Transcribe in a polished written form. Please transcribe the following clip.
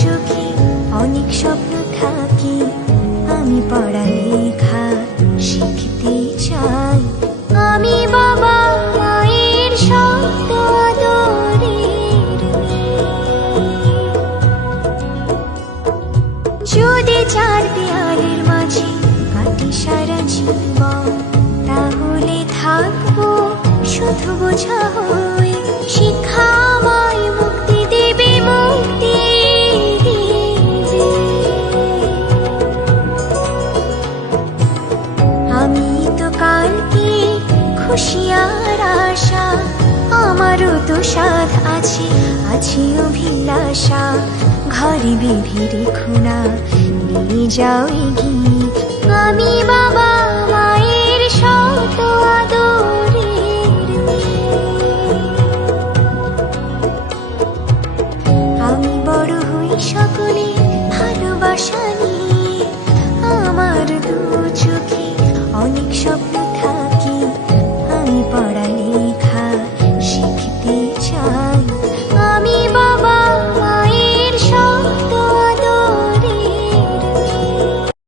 চোখে অনেক স্বপ্ন থাকে, আমি পড়ালেখা শিখতে চাই। আমি বাবা মায়ের শব্দ আদরের মেয়ে। যদি চার দেয়ালের মাঝে কাটি সারা জীবন, তাহলে থাকবো শুধু বোঝা হয়ে। শিক্ষা আমায় মুক্তি দেবে, মুক্তি দেবে। আমি তো কালকে খুশি আর আশা, আমারও তো সাধ আছে, আছে অভিলাষা। ঘরে বেঁধে রেখো না, নিয়ে যাও এগিয়ে। আমি বাবা